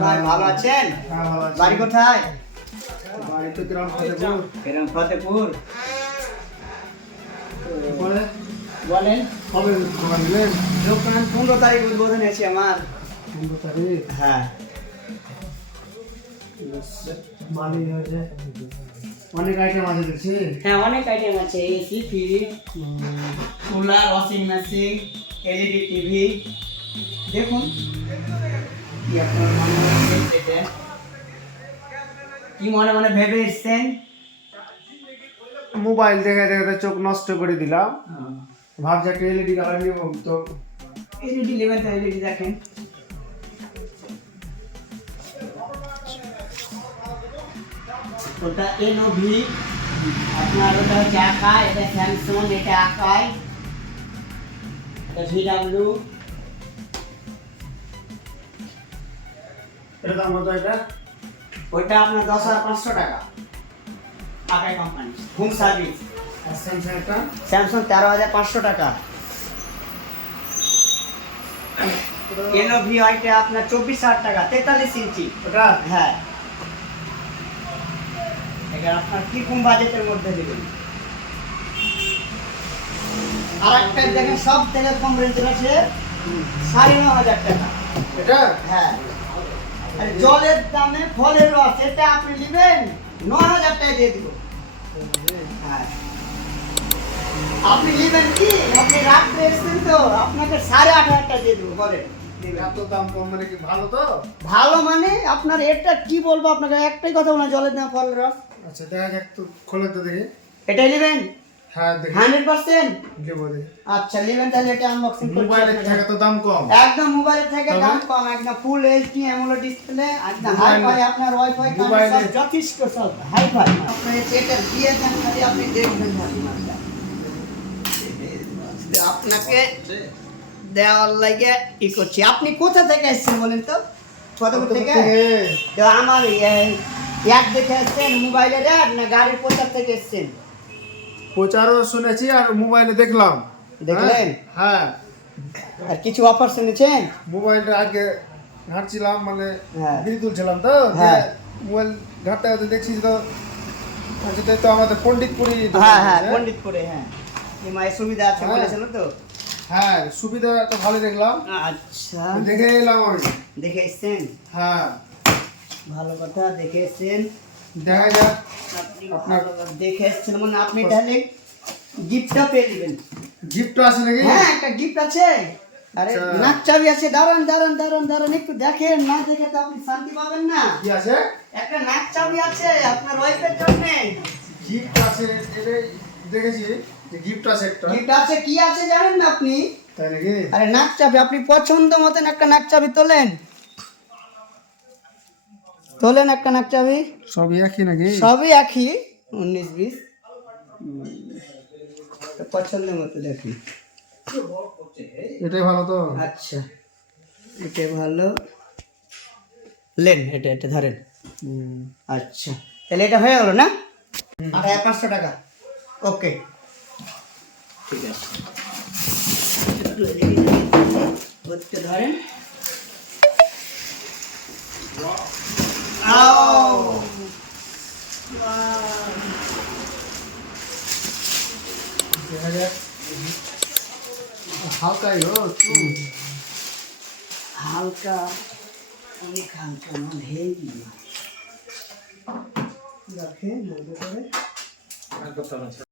ভাই ভালো আছেন? হ্যাঁ ভালো আছি। বাড়ি কোথায়? বাড়ি তো গ্রাম ফতেপুর। ফতেপুর। বলেন। কবে দোকান দিলেন? দোকান পনেরো তারিখ উদ্বোধন আছে আমার। পনেরো তারিখ? হ্যাঁ। মালি হয়েছে। অনেক আইটেম আছে দেখছি। হ্যাঁ অনেক আইটেম আছে AC fridge cooler washing machine LED TV দেখুন। কি মনে মনে মনে ভেবে এসছেন? মোবাইল দেখে দেখে চোখ নষ্ট করে দিলাম। ভাবছি একটা এলইডি কালার নিব তো এলইডি নেবেন তো এলইডি দেখেন। ওটা এনওভি আপনার ওটা হচ্ছে আঁকা এটা স্যামসং এটা আঁকাই এটা ভিডাব্লিউ এটা দাম কত এটা? ওইটা আপনার দশ হাজার পাঁচশো টাকা। আকাই কোম্পানি হোম সার্ভিস আর স্যামসাং স্যামসাং তেরো হাজার পাঁচশো টাকা। এনো ভি ওয়াইটা আপনার চব্বিশ হাজার টাকা তেতাল্লিশ ইঞ্চি। ওটা হ্যাঁ। এটা আপনার কীরকম বাজেটের মধ্যে দেবেন? আর একটা দেখেন সব থেকে কম রেঞ্জের আছে সাড়ে ন হাজার টাকা। এটা? হ্যাঁ। আর জলের দামে ফলের রস এটা আপনি নেবেন ন হাজার টাকা দিয়ে দিব। হ্যাঁ। আপনি নেবেন কি? আপনি রাত্রে এসছেন তো আপনাকে সাড়ে আট হাজার টাকা দিয়ে দেবো বলেন। এত দাম কম মানে ভালো তো? ভালো মানে আপনার এটা কি বলব আপনাকে? একটাই কথা বলা জলের দাম ফলের রস। আচ্ছা দেখা যাক তো খোলে তো দেখি। এটাই নেবেন হ্যাঁ দেখি। Hundred percent? দেবো দেখি। আচ্ছা নেবেন তাহলে এটা আনবক্সিং মোবাইলের থেকে তো দাম কম। একদম মোবাইলের থেকে দাম কম একদম ফুল এইচডি অ্যামোলেড ডিসপ্লে একদম হাই আপনার ওয়াইফাই কানেকশন যথেষ্ট সব হাই আপনি এটা দিয়ে দেন খালি আপনি দেখবেন আপনাকে দেওয়ার লাগে ই করছি। আপনি কোথা থেকে এসেছেন বলেন তো? কতক্ষণ থেকে? তো আমার এক দেখে এসছেন মোবাইলের অ্যাড না গাড়ির প্রচার থেকে এসছেন? প্রচারও শুনেছি আর মোবাইলে দেখলাম। দেখলেন? হ্যাঁ আর কিছু অফার শুনেছেন মোবাইলটা আগে ঘাটছিলাম মানে হ্যাঁ। বিড়ি তুলছিলাম তো হ্যাঁ। মোবাইল ঘাটতে ঘাটতে দেখছি তো আচ্ছা তাই তো আমাদের পণ্ডিতপুরি দোকান হ্যাঁ হ্যাঁ আছে। পণ্ডিতপুরে হ্যাঁ। ইমাই সুবিধা আছে হ্যাঁ। বলেছিল তো? হ্যাঁ সুবিধা তো ভালো দেখলাম। আচ্ছা। তো দেখে এলাম আমি। দেখে এসছেন? হ্যাঁ। ভালো কথা দেখে এসছেন। দেখা যাক। আপনি আপনার- দেখে এসছেন। মানে আপনি তাহলে গিফটটা পেয়ে দিবেন গিফট আছে নাকি? হ্যাঁ একটা গিফট আছে। আরে আচ্ছা। নাক চাবি আছে। দাঁড়ান দাঁড়ান দাঁড়ান দাঁড়ান। একটু দেখেন না দেখে তো আপনি শান্তি পাবেন না। কি আছে? একটা নাক চাবি আছে আপনার ওয়াইফের জন্য। গিফট আছে দেখেছি যে গিফট আছে একটা। গিফট আছে কি আছে জানেন না আপনি? তাই নাকি? আরে নাক চাবি আপনি পছন্দ মতন একটা নাক চাবি তোলেন। তোলেন একটা নাক চাবি? সব একই নাকি? সবই একই? উনিশ বিশ? পছন্দ মতো দেখি। এটাই ভালো তো। আচ্ছা এটা ভালো। লেন এটা এটা ধরেন। আচ্ছা তাহলে এটা হয়ে গেল না? আট হাজার পাঁচশো টাকা। ওকে। ঠিক আছে। ধরেন। হালকাই হালকা অনেক হালকা না হেভি রাখেন করে